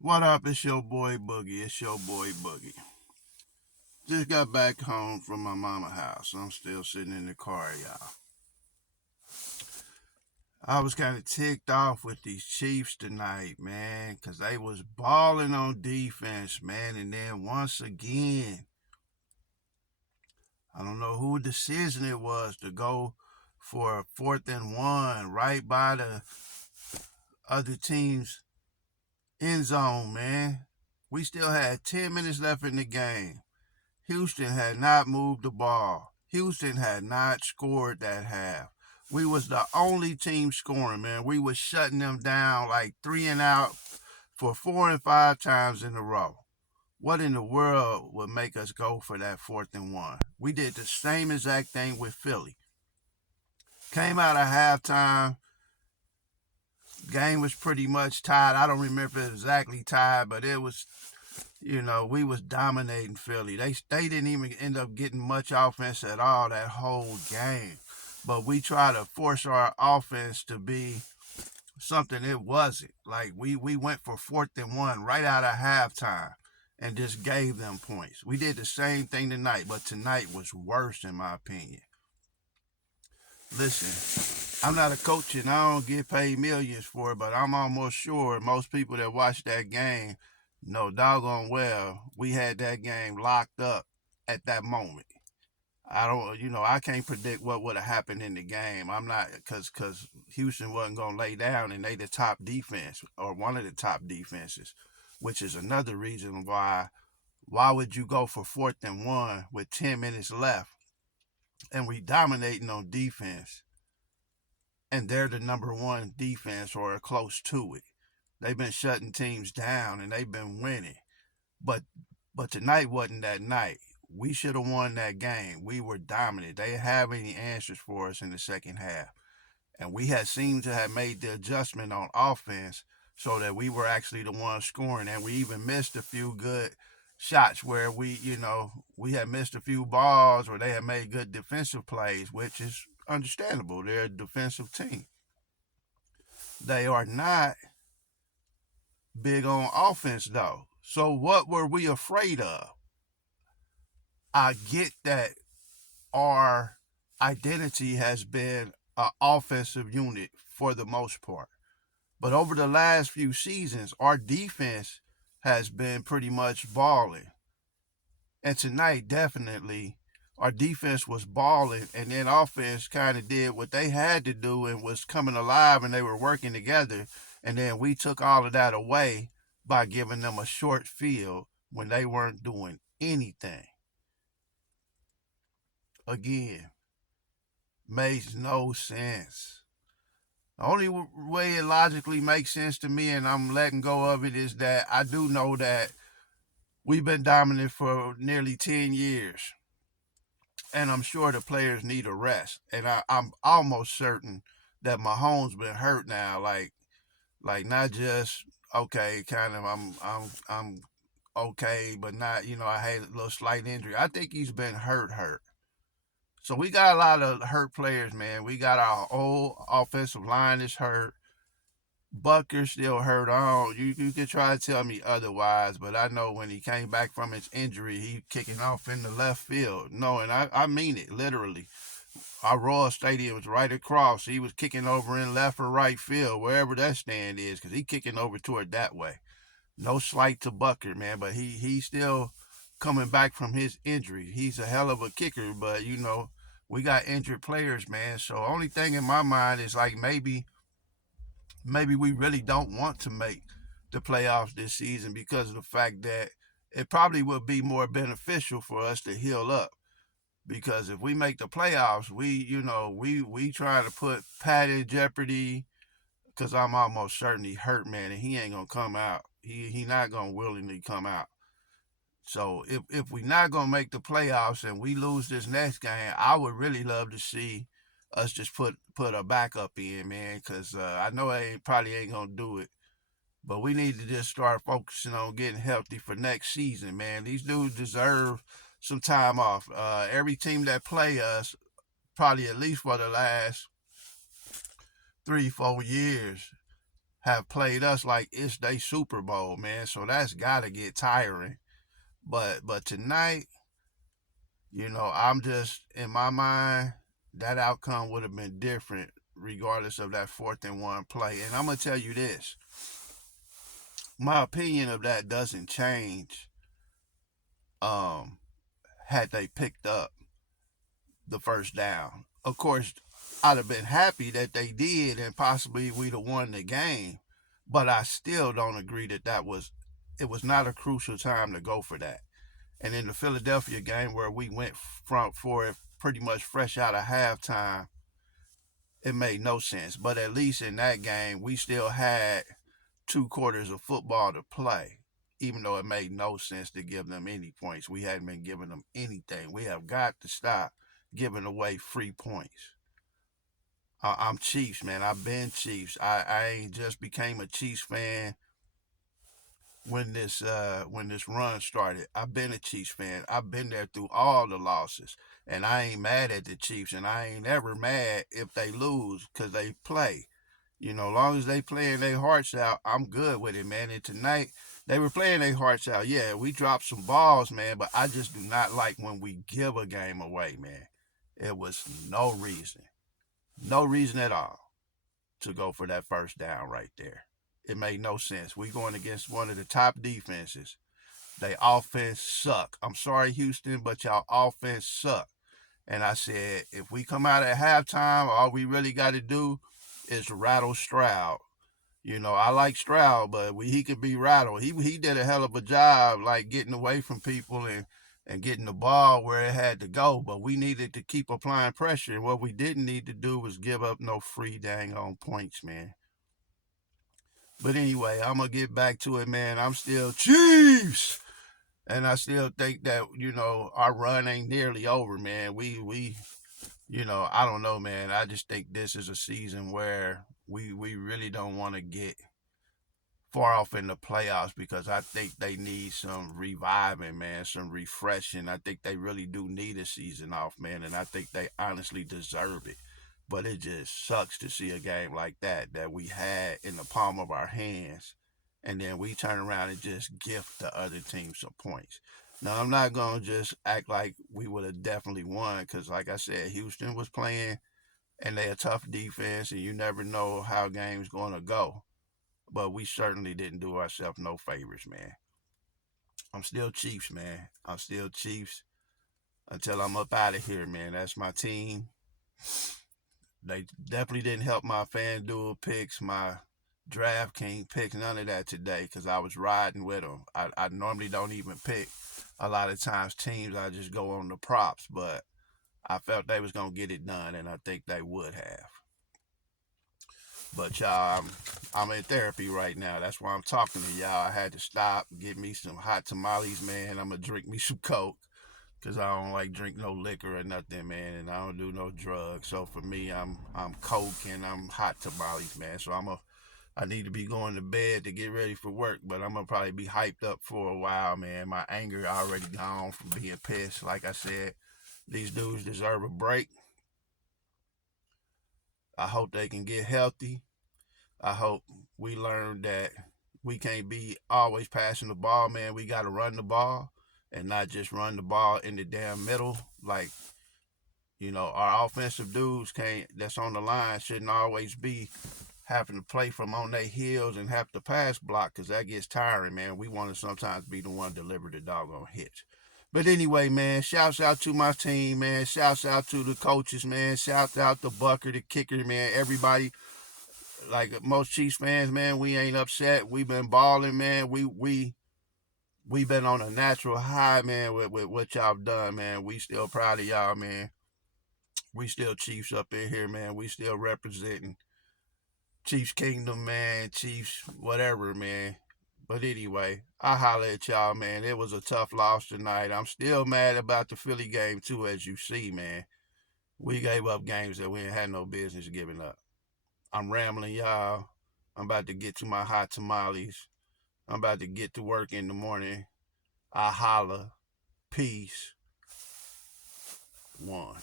What up? It's your boy Boogie. It's your boy Boogie. Just got back home from my mama house. I'm still sitting in the car, y'all. I was kind of ticked off with these Chiefs tonight, man, because they was balling on defense, man. And then once again, I don't know who decision it was to go for a 4th and 1 right by the other team's end zone, man. We still had 10 minutes left in the game. Houston had not moved the ball. Houston had not scored that half. We was the only team scoring, man. We was shutting them down like 3 and out for 4 and 5 times in a row. What in the world would make us go for that 4th and 1? We did the same exact thing with Philly. Came out of halftime. Game was pretty much tied. I don't remember if it was exactly tied, but it was, we was dominating Philly. They didn't even end up getting much offense at all that whole game. But we try to force our offense to be something it wasn't. Like we went for 4th and 1 right out of halftime and just gave them points. We did the same thing tonight, but tonight was worse in my opinion. Listen, I'm not a coach and I don't get paid millions for it, but I'm almost sure most people that watch that game know doggone well we had that game locked up at that moment. I can't predict what would have happened in the game. I'm not, because Houston wasn't going to lay down and they the top defense or one of the top defenses, which is another reason why would you go for 4th and 1 with 10 minutes left and we dominating on defense and they're the number one defense or close to it. They've been shutting teams down and they've been winning. But but tonight wasn't that night. We should have won that game. We were dominant. They didn't have any answers for us in the second half. And we had seemed to have made the adjustment on offense so that we were actually the ones scoring. And we even missed a few good shots where we had missed a few balls where they had made good defensive plays, which is understandable. They're a defensive team. They are not big on offense though. So what were we afraid of? I get that our identity has been an offensive unit for the most part. But over the last few seasons, our defense has been pretty much balling. And tonight, definitely, our defense was balling, and then offense kind of did what they had to do and was coming alive, and they were working together. And then we took all of that away by giving them a short field when they weren't doing anything. Again, makes no sense. The only way it logically makes sense to me, and I'm letting go of it, is that I do know that we've been dominant for nearly 10 years. And I'm sure the players need a rest. And I'm almost certain that Mahomes been hurt now, like not just okay, kind of I'm okay, but not I had a little slight injury. I think he's been hurt. So we got a lot of hurt players, man. We got our old offensive line is hurt. Bucker's still hurt on. You can try to tell me otherwise, but I know when he came back from his injury, he kicking off in the left field. No, and I mean it literally. Our Royal Stadium was right across. He was kicking over in left or right field, wherever that stand is, because he kicking over toward that way. No slight to Bucker, man, but he's still coming back from his injury. He's a hell of a kicker, but we got injured players, man. So only thing in my mind is like maybe we really don't want to make the playoffs this season because of the fact that it probably would be more beneficial for us to heal up. Because if we make the playoffs, we trying to put Pat in jeopardy. Because I'm almost certain he hurt, man, and he ain't gonna come out. He not gonna willingly come out. So if we not gonna make the playoffs and we lose this next game, I would really love to see us just put a backup in, man, because I know probably ain't gonna do it. But we need to just start focusing on getting healthy for next season, man. These dudes deserve some time off. Every team that play us, probably at least for the last 3, 4 years, have played us like it's their Super Bowl, man. So that's gotta get tiring. But tonight, I'm just in my mind, that outcome would have been different regardless of that 4th and 1 play. And I'm gonna tell you this. My opinion of that doesn't change um had they picked up the first down. Of course, I'd have been happy that they did and possibly we'd have won the game. But I still don't agree that it was not a crucial time to go for that. And in the Philadelphia game where we went front for it pretty much fresh out of halftime, it made no sense. But at least in that game, we still had 2 quarters of football to play. Even though it made no sense to give them any points, we hadn't been giving them anything. We have got to stop giving away free points. I'm Chiefs, man. I've been Chiefs. I ain't just became a Chiefs fan when this run started. I've been a Chiefs fan. I've been there through all the losses, and I ain't mad at the Chiefs, and I ain't ever mad if they lose because they play. Long as they playing their hearts out, I'm good with it, man. And tonight they were playing their hearts out. Yeah, we dropped some balls, man, but I just do not like when we give a game away, man. It was no reason at all to go for that first down right there. It made no sense. We going against one of the top defenses. They offense suck. I'm sorry, Houston, but y'all offense suck. And I said, if we come out at halftime, all we really got to do is rattle Stroud. I like Stroud, but he could be rattled. He did a hell of a job, like getting away from people and getting the ball where it had to go. But we needed to keep applying pressure. And what we didn't need to do was give up no free dang on points, man. But anyway, I'm gonna get back to it, man. I'm still Chiefs. And I still think that, our run ain't nearly over, man. We I don't know, man. I just think this is a season where we really don't want to get far off in the playoffs because I think they need some reviving, man, some refreshing. I think they really do need a season off, man, and I think they honestly deserve it. But it just sucks to see a game like that we had in the palm of our hands, and then we turn around and just gift the other team some points. Now, I'm not going to just act like we would have definitely won because, like I said, Houston was playing, and they a tough defense, and you never know how games going to go. But we certainly didn't do ourselves no favors, man. I'm still Chiefs, man. I'm still Chiefs until I'm up out of here, man. That's my team. They definitely didn't help my FanDuel picks, my DraftKings picks, none of that today because I was riding with them. I normally don't even pick a lot of times teams. I just go on the props, but I felt they was going to get it done, and I think they would have. But y'all, I'm in therapy right now. That's why I'm talking to y'all. I had to stop, get me some hot tamales, man. I'm going to drink me some Coke because I don't like drink no liquor or nothing, man, and I don't do no drugs. So for me, I'm Coke and I'm hot tamales, man. So I need to be going to bed to get ready for work, but I'm going to probably be hyped up for a while, man. My anger already gone from being pissed. Like I said, these dudes deserve a break. I hope they can get healthy. I hope we learn that we can't be always passing the ball, man. We got to run the ball and not just run the ball in the damn middle. Like, our offensive dudes that's on the line shouldn't always be having to play from on their heels and have to pass block because that gets tiring, man. We want to sometimes be the one to deliver the doggone hits. But anyway, man, shouts out to my team, man. Shouts out to the coaches, man. Shouts out to Bucker, the kicker, man. Everybody, like most Chiefs fans, man, we ain't upset. We been balling, man. We been on a natural high, man, with what y'all done, man. We still proud of y'all, man. We still Chiefs up in here, man. We still representing Chiefs Kingdom, man. Chiefs, whatever, man. But anyway, I holler at y'all, man. It was a tough loss tonight. I'm still mad about the Philly game, too, as you see, man. We gave up games that we ain't had no business giving up. I'm rambling, y'all. I'm about to get to my hot tamales. I'm about to get to work in the morning. I holler. Peace. One.